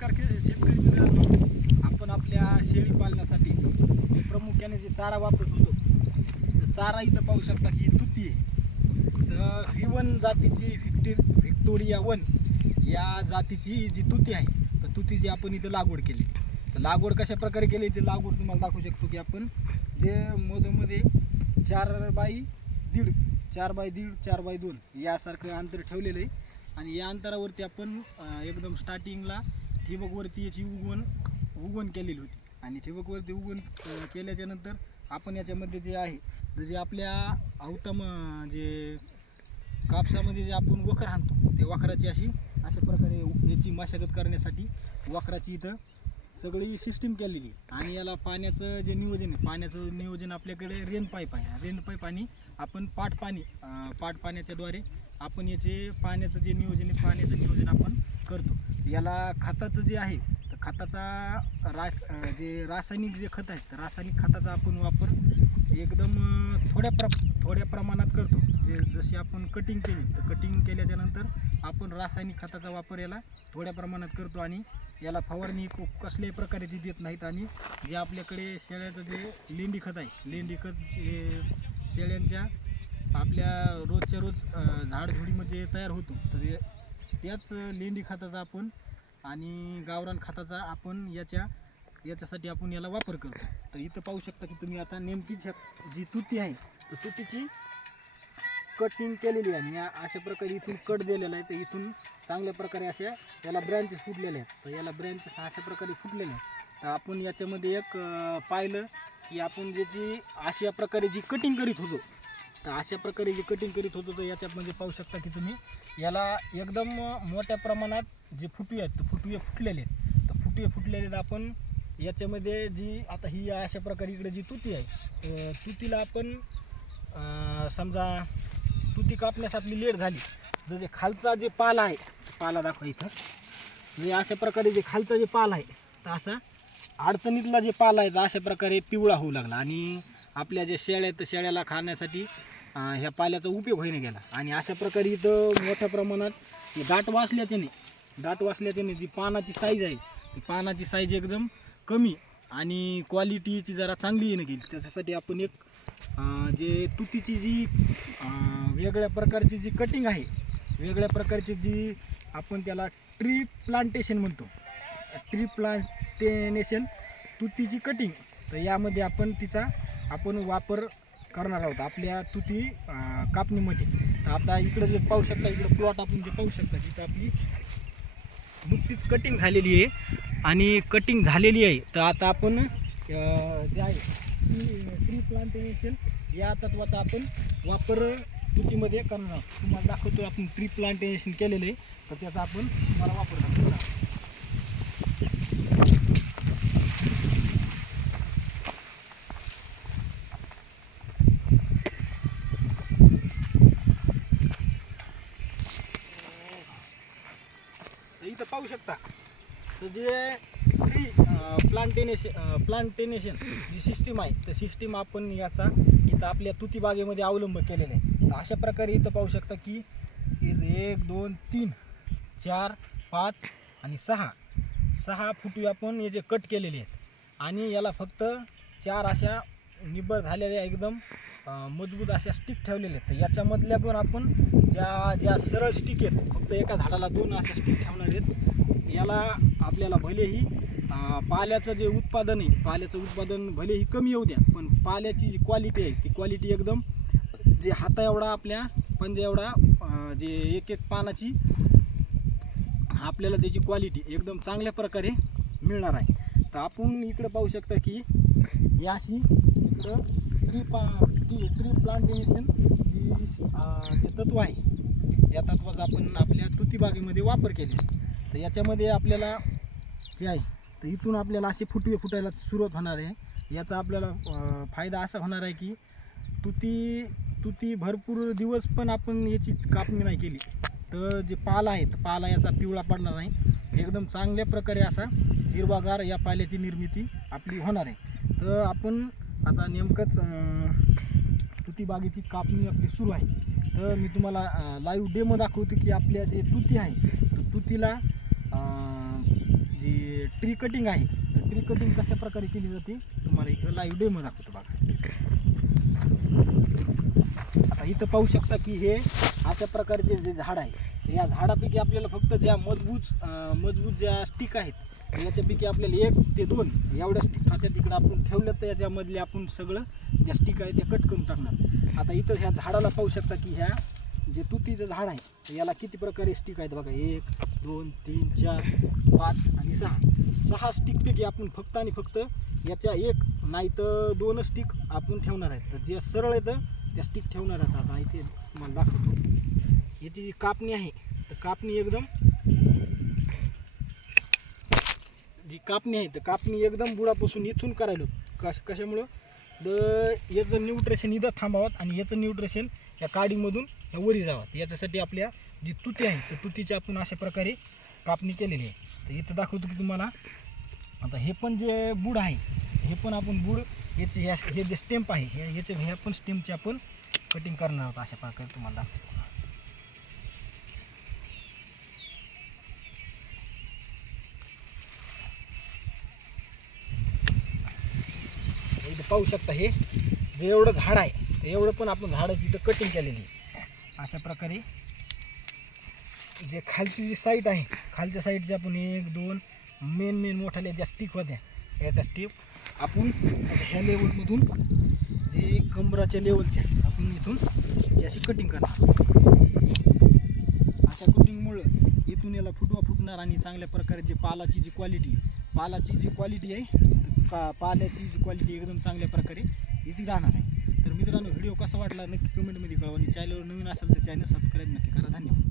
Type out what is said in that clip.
नमस्कार शेतकरी मित्रांनो, आपण आपल्या शेळी पालनासाठी प्रामुख्याने जे चारा वापरत होतो, तर चारा इथं पाहू शकता की तुती आहे. तर V1 जातीची व्हिक्टोरिया 1 या जातीची जी तुती आहे, तर तुतीची आपण इथं लागवड केली. तर लागवड कशा प्रकारे केली ते लागवड तुम्हाला दाखवू शकतो की आपण जे मध्ये 4x1.5 4x1.5 4x2 यासारखं अंतर ठेवलेलं आहे. आणि या अंतरावरती आपण एकदम स्टार्टिंगला ठिबकवरती याची उगवण केलेली होती. आणि ठिबकवरती उगवण केल्याच्या नंतर आपण याच्यामध्ये जे आहे जे आपल्या अवतम जे कापसामध्ये जे आपण वखर आणतो ते वखराची अशा प्रकारे याची मशागत करण्यासाठी वखराची इथं सगळी सिस्टीम केलेली. आणि याला पाण्याचं जे नियोजन आहे, पाण्याचं नियोजन आपल्याकडे रेन पाईप आहे. रेन पाईप आणि आपण पाण्याच्याद्वारे आपण याचे पाण्याचं जे नियोजन आहे, पाण्याचं नियोजन आपण करतो. याला खताचं जे आहे, तर खताचा रासायनिक जे खत आहे, तर रासायनिक खताचा आपण वापर एकदम थोड्या प्रमाणात करतो. जशी आपण कटिंग केली, तर कटिंग केल्याच्या नंतर आपण रासायनिक खताचा वापर याला थोड्या प्रमाणात करतो. आणि याला फवारणी कसल्याही प्रकारची देत नाहीत. आणि जे आपल्याकडे शेळ्याचं जे लेंडी खत आहे, लेंडी खत जे शेळ्यांच्या आपल्या रोजच्या रोज झाडझुडीमध्ये तयार होतो, तर त्याच लेंडी खताचा आपण आणि गावरान खताचा आपण याच्यासाठी आपण याला वापर करतो. तर इथं पाहू शकता की तुम्ही आता नेमकीच जी तुती आहे, तर तुतीची कटिंग केलेली आहे. आणि अशा प्रकारे इथून कट दिलेला आहे. तर इथून चांगल्या प्रकारे अशा याला ब्रँचेस फुटलेले आहेत. तर याला ब्रँचेस अशा प्रकारे फुटलेले आहेत. तर आपण याच्यामध्ये एक पाहिलं की आपण ज्याची अशा प्रकारे जी कटिंग करीत होतो, तर अशा प्रकारे जी कटिंग करीत होतो, तर याच्यामध्ये पाहू शकता की तुम्ही याला एकदम मोठ्या प्रमाणात जे फुटवे आहेत, तर फुटवे फुटलेले आहेत. तर फुटवे फुटलेले आहेत. आपण याच्यामध्ये जी आता ही अशा प्रकारे इकडे जी तुती आहे, तुतीला आपण समजा तुती कापण्यास आपली लेट झाली, जे खालचा जे पाला आहे, पाला दाखवा इथं, म्हणजे अशा प्रकारे जे खालचा जे पाला आहे, तर असा अडचणीतला जे पाला आहे, तर अशा प्रकारे पिवळा होऊ लागला. आणि आपल्या जे शेळ्या आहेत, तर शेळ्याला खाण्यासाठी ह्या पाल्याचा उपयोग होईने गेला. आणि अशा प्रकारे इथं मोठ्या प्रमाणात दाट वाचल्याच्याने जी पानाची साईज आहे, ती पानाची साईज एकदम कमी आणि क्वालिटीची जरा चांगली येणं गेली. त्याच्यासाठी आपण एक जे तुतीची जी वेगळ्या प्रकारची जी कटिंग आहे, वेगळ्या प्रकारची जी आपण त्याला ट्री प्लांटेशन म्हणतो, ट्री प्लांटेशन तुतीची कटिंग, तर यामध्ये आपण तिचा वापर करणार आहोत आपल्या तुती कापणीमध्ये. तर आता इकडे जे पाहू शकता, इकडे प्लॉट आपण जे पाहू शकता, तिथं आपली नुकतीच कटिंग झालेली आहे. आणि कटिंग झालेली आहे, तर आता आपण जे आहे ट्री प्लांटेशन या तत्वाचा आपण वापर तुतीमध्ये करणार आहोत. तुम्हाला दाखवतो आपण ट्री प्लांटेशन केलेलं आहे, तर त्याचा आपण तुम्हाला वापर करतो. इथं पाहू शकता, तर जे ट्री प्लांटेशन जी सिस्टीम आहे, तर सिस्टीम आपण याचा इथं आपल्या तुती बागेमध्ये अवलंब केलेला आहे. तर अशा प्रकारे इथं पाहू शकता की 1 2 3 4 5 आणि 6 फुटवे आपण याचे कट केलेले आहेत. आणि याला फक्त 4 अशा निब्बर झालेल्या एकदम मजबूत अशा स्टिक ठेवलेल्या आहेत. तर याच्यामधल्या पण आपण ज्या सरळ स्टिक आहेत, फक्त एका झाडाला 2 अशा स्टिक ठेवणार आहेत. याला आपल्याला भलेही पाल्याचं जे उत्पादन आहे, पाल्याचं उत्पादन भलेही कमी येऊ द्या, पण पाल्याची जी क्वालिटी आहे, ती क्वालिटी एकदम जे हाता एवढा आपल्या पंजा एवढा जे एक पानाची आपल्याला त्याची क्वालिटी एकदम चांगल्या प्रकारे मिळणार आहे. तर आपण इकडं पाहू शकता की याशी इकडं ट्री प्लांटेशन जे तत्व आहे, या तत्वाचा आपण आपल्या तुती बागेमध्ये वापर केले. तर याच्यामध्ये आपल्याला जे आहे, तर इथून आपल्याला असे फुटवे फुटायला सुरुवात होणार आहे. याचा आपल्याला फायदा असा होणार आहे की तुती भरपूर दिवस पण आपण याची कापणी नाही केली, तर जे पाला आहे, तर पाला याचा पिवळा पडणार नाही. एकदम चांगल्या प्रकारे असा हिरवागार या पाल्याची निर्मिती आपली होणार आहे. तर आपण आता नेमकंच तुती बागेची कापणी आपली सुरू आहे. तर मी तुम्हाला लाईव्ह डेमो दाखवतो की आपल्या जे तुती आहे, तर तुतीला जी ट्री कटिंग आहे, ट्री कटिंग कशा प्रकारे केली जाते तुम्हाला इथं लाईव्ह डेमो दाखवतो बघा. आता इथं पाहू शकता की हे अशा प्रकारचे जे झाड आहे, या झाडापैकी आपल्याला फक्त ज्या मजबूत ज्या स्टिक आहेत याच्यापैकी आपल्याला 1 ते 2 एवढ्या स्टिक आता तिकडं आपण ठेवलं तर याच्यामधले आपण सगळं ज्या स्टिक आहे त्या कट करून टाकणार. आता इथं ह्या झाडाला पाहू शकता की ह्या जे तुतीचं झाड आहे याला किती प्रकारे स्टिक आहेत बघा. 1 2 3 4 5 आणि 6 स्टिकपैकी आपण फक्त आणि फक्त याच्या 1 नाही तर 2 स्टिक आपण ठेवणार आहेत. तर जे सरळ येतं त्या स्टिक ठेवणार आहेत. आता इथे तुम्हाला दाखवतो याची जी कापणी आहे तर कापणी एकदम बुडापासून इथून करायला कशामुळं याचं न्यूट्रिशन इथं थांबावं आणि याचं न्यूट्रिशन या काडीमधून या वरी जावं. याच्यासाठी आपल्या जी तुती आहे तर तुतीची आपण अशा प्रकारे कापणी केलेली आहे. तर इथं दाखवतो की तुम्हाला. आता हे पण जे बूड आहे हे पण आपण बूड याचे हे जे स्टेम्प आहे ह्या पण स्टेम्पची आपण कटिंग करणार आहोत अशा प्रकारे तुम्हाला दाखवतो. इथं पाहू शकता हे जे एवढं झाड आहे ते एवढं पण आपण झाडाची इथं कटिंग केलेली आहे. अशा प्रकारे जे खालची जी साईड आहे खालच्या साईडचे आपण 1 2 मेन मोठाल्या ज्या स्टिक होत्या याच्या स्टिक आपण ह्या लेवलमधून जे कमराच्या लेवलच्या आपण इथून जी अशी कटिंग करणार. अशा कटिंगमुळं इथून याला फुटवा फुटणार आणि चांगल्या प्रकारे जे पालाची जी क्वालिटी आहे पाल्याची जी क्वालिटी एकदम चांगल्या प्रकारे हिची राहणार आहे. तर मित्रांनो व्हिडिओ कसा वाटला नक्की कमेंटमध्ये कळवा आणि चॅनलवर नवीन असेल तर चॅनल सबस्क्राईब नक्की करा. धन्यवाद.